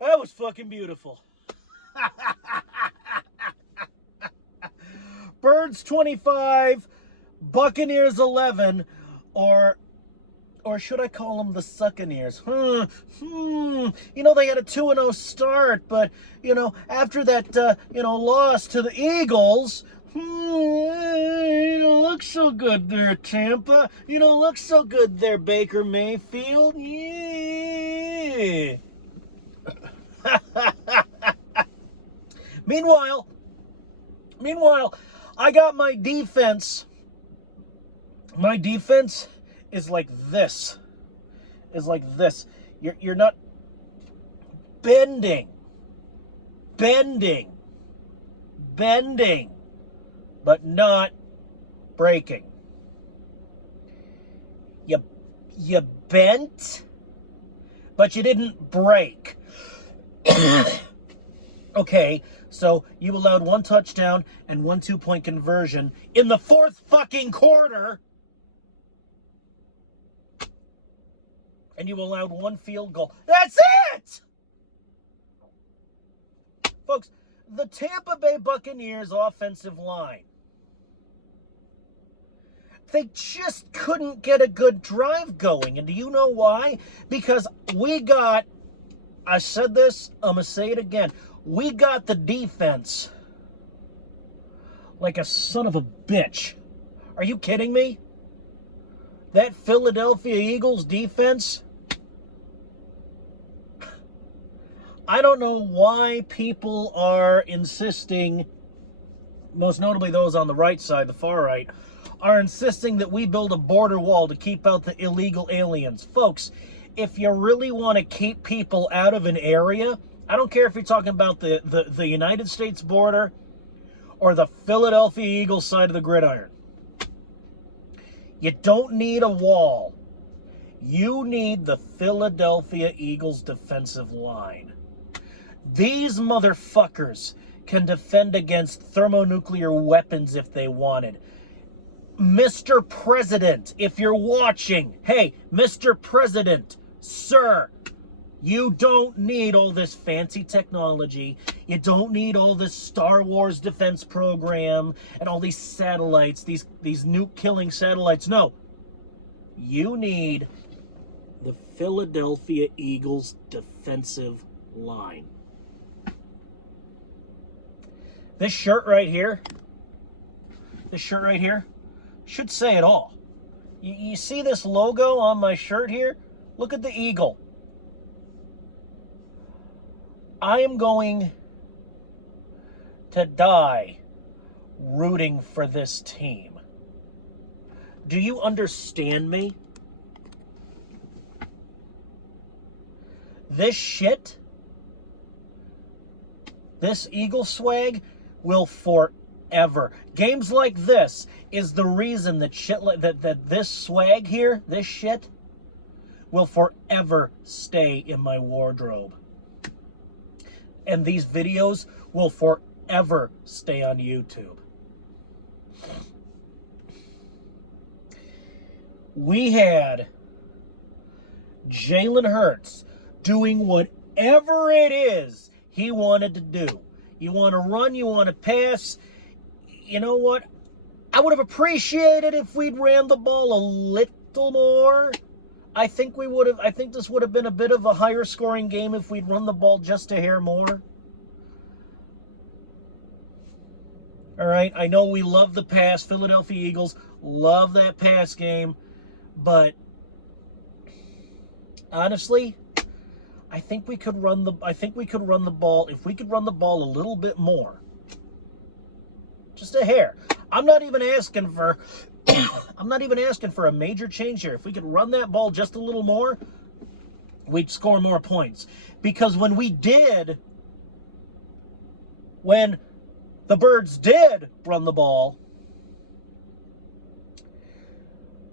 Now that was fucking beautiful. Birds 25, Buccaneers 11, or should I call them the Succaneers? You know, they had a 2-0 start, but, you know, after that, loss to the Eagles, you don't look so good there, Tampa. You don't look so good there, Baker Mayfield. Yeah. Meanwhile, I got my defense. My defense is like this. You're not bending, but not breaking. You bent, but you didn't break. Okay, so you allowed 1 touchdown and 1 2-point conversion in the 4th fucking quarter. And you allowed 1 field goal. That's it! Folks, the Tampa Bay Buccaneers offensive line, they just couldn't get a good drive going. And do you know why? Because I said this, I'm going to say it again. We got the defense like a son of a bitch. Are you kidding me? That Philadelphia Eagles defense, I don't know why people are insisting, most notably those on the right side, the far right, are insisting that we build a border wall to keep out the illegal aliens. Folks, if you really want to keep people out of an area, I don't care if you're talking about the United States border or the Philadelphia Eagles side of the gridiron, you don't need a wall. You need the Philadelphia Eagles defensive line. These motherfuckers can defend against thermonuclear weapons if they wanted. Mr. President, if you're watching, hey, Mr. President, sir, you don't need all this fancy technology. You don't need all this Star Wars defense program and all these satellites, these nuke-killing satellites. No. You need the Philadelphia Eagles defensive line. This shirt right here should say it all. You see this logo on my shirt here? Look at the eagle. I am going to die rooting for this team. Do you understand me? This shit, this Eagle swag will forever. Games like this is the reason that shit like that this swag here, this shit, will forever stay in my wardrobe. And these videos will forever stay on YouTube. We had Jalen Hurts doing whatever it is he wanted to do. You want to run, you want to pass. You know what? I would have appreciated if we'd ran the ball a little more. I think this would have been a bit of a higher scoring game if we'd run the ball just a hair more. All right, I know we love the pass. Philadelphia Eagles love that pass game, but honestly, I think we could run the ball. If we could run the ball a little bit more, just a hair. I'm not even asking for a major change here. If we could run that ball just a little more, we'd score more points. Because when the Birds did run the ball,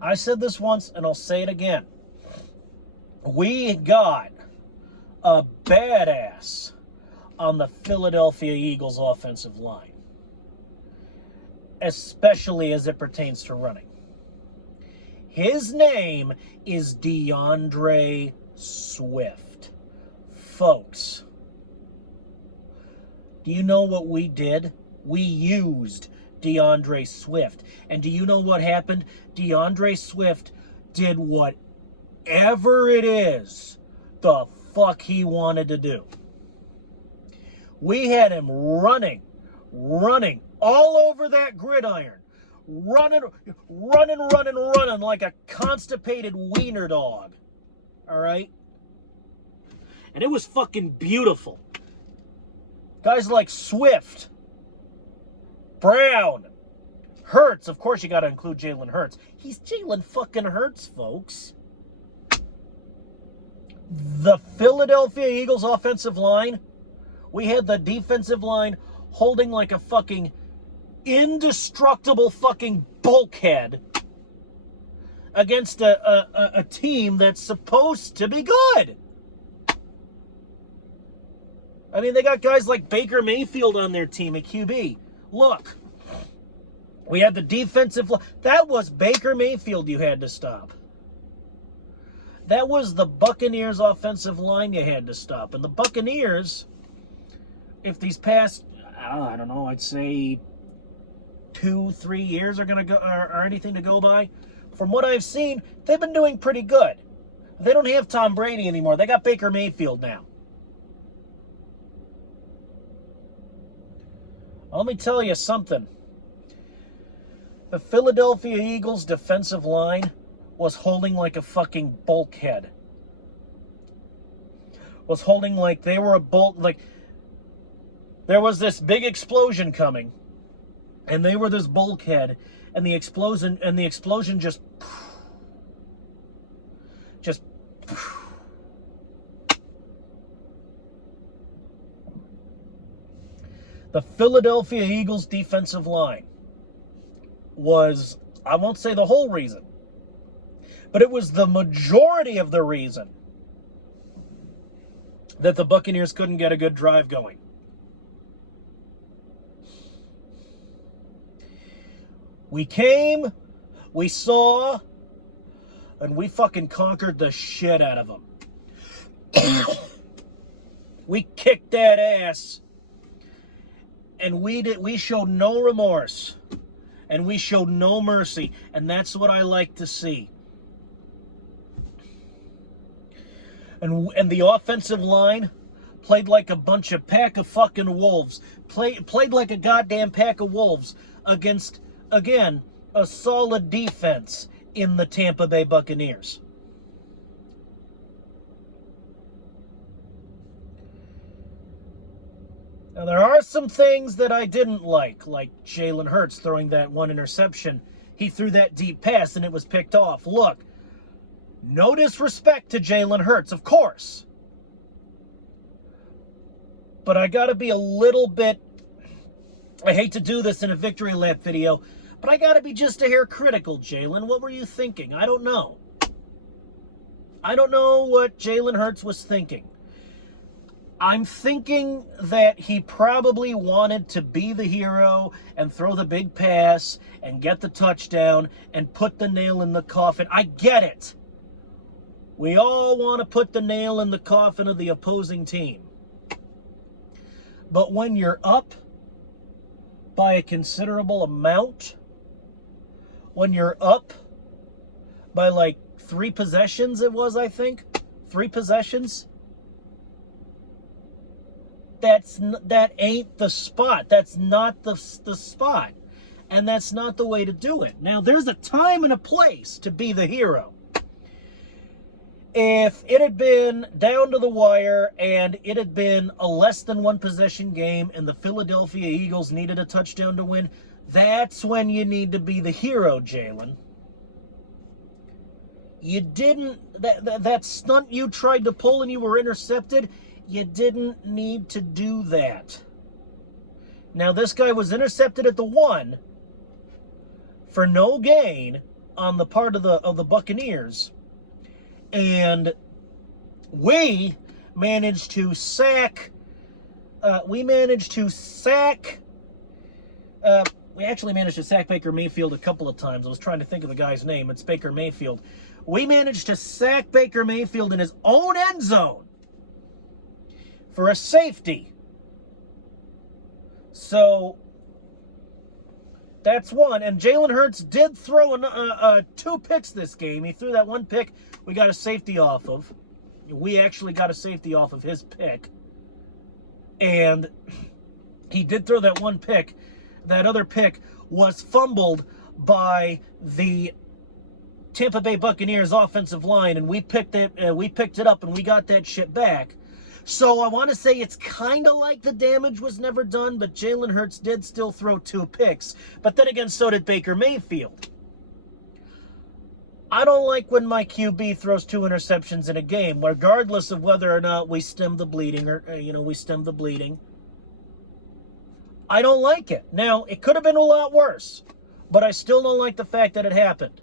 I said this once and I'll say it again. We got a badass on the Philadelphia Eagles offensive line, especially as it pertains to running. His name is DeAndre Swift. Folks, do you know what we did? We used DeAndre Swift. And do you know what happened? DeAndre Swift did whatever it is the fuck he wanted to do. We had him running all over that gridiron. Running like a constipated wiener dog. All right? And it was fucking beautiful. Guys like Swift, Brown, Hurts. Of course, you got to include Jalen Hurts. He's Jalen fucking Hurts, folks. The Philadelphia Eagles offensive line, we had the defensive line holding like a fucking indestructible fucking bulkhead against a team that's supposed to be good. I mean, they got guys like Baker Mayfield on their team at QB. Look, we had the defensive line. That was Baker Mayfield you had to stop. That was the Buccaneers offensive line you had to stop. And the Buccaneers, if these past, I don't know, I'd say 2-3 years are going to go, or anything to go by, from what I've seen, they've been doing pretty good. They don't have Tom Brady anymore. They got Baker Mayfield now. Let me tell you something. The Philadelphia Eagles defensive line was holding like a fucking bulkhead. Was holding like they were a bulk, like there was this big explosion coming, and they were this bulkhead, and the explosion just the Philadelphia Eagles defensive line was, I won't say the whole reason, but it was the majority of the reason that the Buccaneers couldn't get a good drive going. We came, we saw, and we fucking conquered the shit out of them. We kicked that ass. And we showed no remorse. And we showed no mercy. And that's what I like to see. And the offensive line played like a bunch of pack of fucking wolves. Played like a goddamn pack of wolves against, again, a solid defense in the Tampa Bay Buccaneers. Now, there are some things that I didn't like Jalen Hurts throwing that one interception. He threw that deep pass and it was picked off. Look, no disrespect to Jalen Hurts, of course. But I got to be a little bit, I hate to do this in a victory lap video, but I got to be just a hair critical, Jalen. What were you thinking? I don't know. I don't know what Jalen Hurts was thinking. I'm thinking that he probably wanted to be the hero and throw the big pass and get the touchdown and put the nail in the coffin. I get it. We all want to put the nail in the coffin of the opposing team. But when you're up by a considerable amount, when you're up by like 3 possessions, it was, I think, 3 possessions, that ain't the spot. That's not the spot. And that's not the way to do it. Now, there's a time and a place to be the hero. If it had been down to the wire and it had been a less than 1 possession game and the Philadelphia Eagles needed a touchdown to win, that's when you need to be the hero, Jalen. You didn't, that stunt you tried to pull and you were intercepted, you didn't need to do that. Now, this guy was intercepted at the 1 for no gain on the part of the Buccaneers. And we managed to sack We actually managed to sack Baker Mayfield a couple of times. I was trying to think of the guy's name. It's Baker Mayfield. We managed to sack Baker Mayfield in his own end zone for a safety. So that's one. And Jalen Hurts did throw 2 picks this game. He threw that 1 pick we got a safety off of. We actually got a safety off of his pick. And he did throw that 1 pick. That other pick was fumbled by the Tampa Bay Buccaneers offensive line, and we picked it up, and we got that shit back. So I want to say it's kind of like the damage was never done, but Jalen Hurts did still throw 2 picks. But then again, so did Baker Mayfield. I don't like when my QB throws 2 interceptions in a game, regardless of whether or not we stem the bleeding or, we stem the bleeding. I don't like it. Now, it could have been a lot worse, but I still don't like the fact that it happened.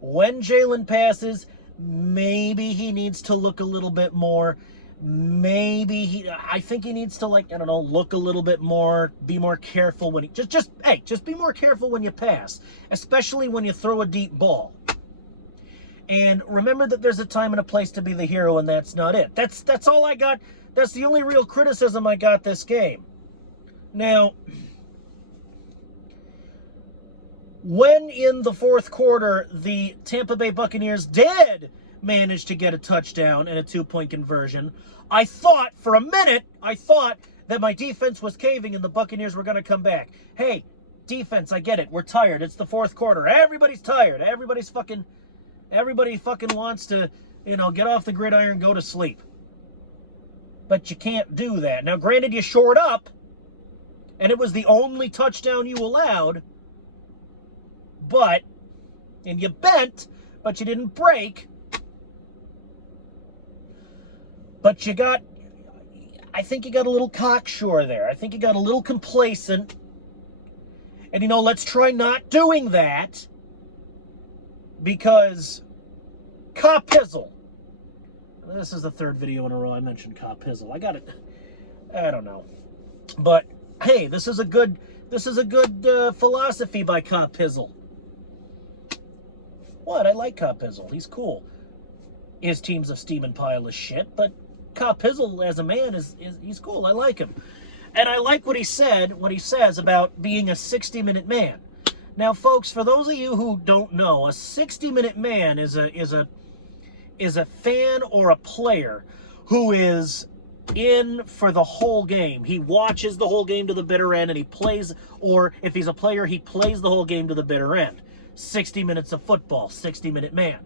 When Jalen passes, maybe he needs to look a little bit more. I think he needs to, look a little bit more, be more careful when he, just be more careful when you pass, especially when you throw a deep ball. And remember that there's a time and a place to be the hero, and that's not it. That's all I got. That's the only real criticism I got this game. Now, when in the 4th quarter, the Tampa Bay Buccaneers did manage to get a touchdown and a 2-point conversion, I thought for a minute, that my defense was caving and the Buccaneers were going to come back. Hey, defense, I get it. We're tired. It's the 4th quarter. Everybody's tired. Everybody fucking wants to, get off the gridiron and go to sleep. But you can't do that. Now, granted, you shored up, and it was the only touchdown you allowed, and you bent, but you didn't break. But I think you got a little cocksure there. I think you got a little complacent. And, let's try not doing that, because Cop Pizzle. This is the 3rd video in a row I mentioned Cop Pizzle. I don't know. But, hey, this is a good philosophy by Cop Pizzle. What? I like Cop Pizzle. He's cool. His team's a steaming pile of shit, but Cop Pizzle as a man he's cool. I like him. And I like what he says about being a 60-minute man. Now, folks, for those of you who don't know, a 60-minute man is a fan or a player who is in for the whole game. He watches the whole game to the bitter end, and he plays, or if he's a player, he plays the whole game to the bitter end. 60 minutes of football, 60-minute man.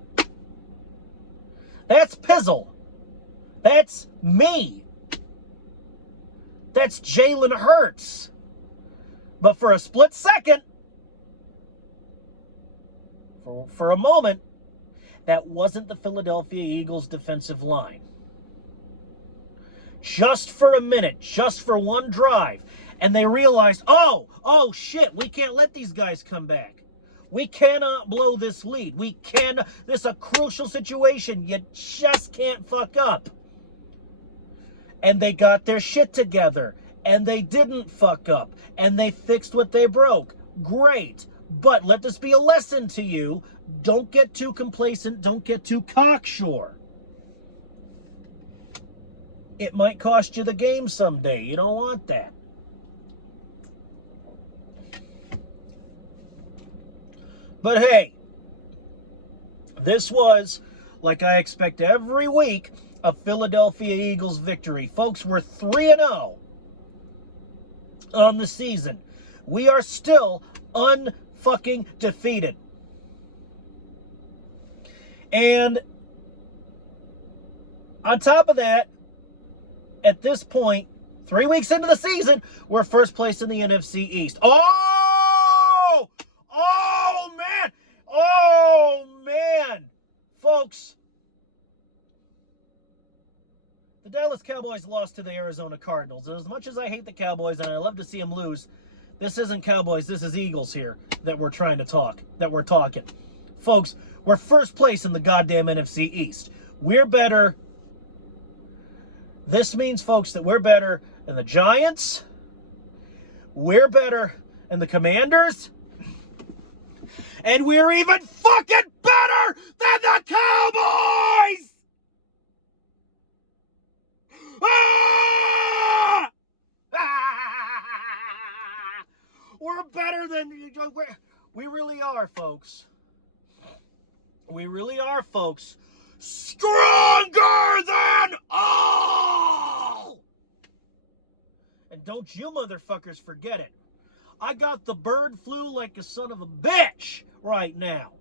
That's Pizzle. That's me. That's Jalen Hurts. But for a split second, for a moment, that wasn't the Philadelphia Eagles defensive line. Just for a minute, just for one drive. And they realized, oh shit, we can't let these guys come back. We cannot blow this lead. This is a crucial situation. You just can't fuck up. And they got their shit together. And they didn't fuck up. And they fixed what they broke. Great. But let this be a lesson to you. Don't get too complacent. Don't get too cocksure. It might cost you the game someday. You don't want that. But hey, this was, like I expect every week, a Philadelphia Eagles victory. Folks, we're 3-0 on the season. We are still unfucking defeated. And on top of that, at this point, 3 weeks into the season, we're first place in the NFC East. Oh, man. Folks, the Dallas Cowboys lost to the Arizona Cardinals. And as much as I hate the Cowboys and I love to see them lose, this isn't Cowboys, this is Eagles here that we're talking. Folks, we're first place in the goddamn NFC East. We're better. This means, folks, that we're better than the Giants. we're better than the Commanders, and we're even fucking better than the Cowboys! Ah! Ah! We're better than... We really are, folks. We really are, folks. Stronger than all! And don't you motherfuckers forget it. I got the bird flu like a son of a bitch right now.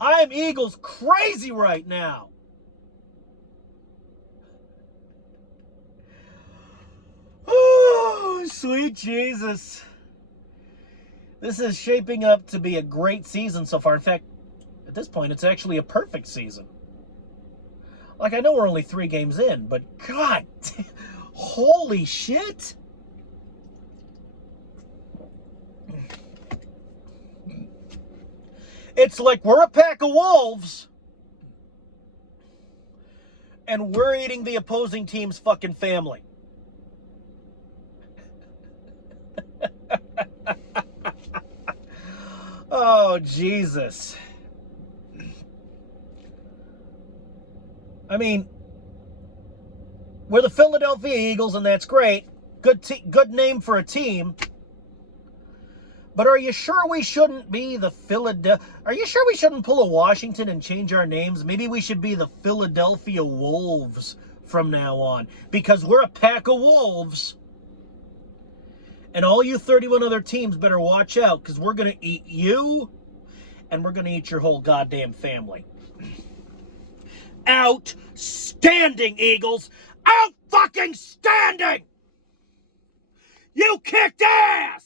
I am Eagles crazy right now. Oh, sweet Jesus. This is shaping up to be a great season so far. In fact, at this point, it's actually a perfect season. Like, I know we're only 3 games in, but God, holy shit. It's like we're a pack of wolves, and we're eating the opposing team's fucking family. Oh, Jesus. I mean, we're the Philadelphia Eagles, and that's great. Good name for a team. But are you sure we shouldn't be the Philadelphia... Are you sure we shouldn't pull a Washington and change our names? Maybe we should be the Philadelphia Wolves from now on. Because we're a pack of wolves. And all you 31 other teams better watch out, because we're going to eat you, and we're going to eat your whole goddamn family. Outstanding, Eagles! Out-fucking-standing! You kicked ass!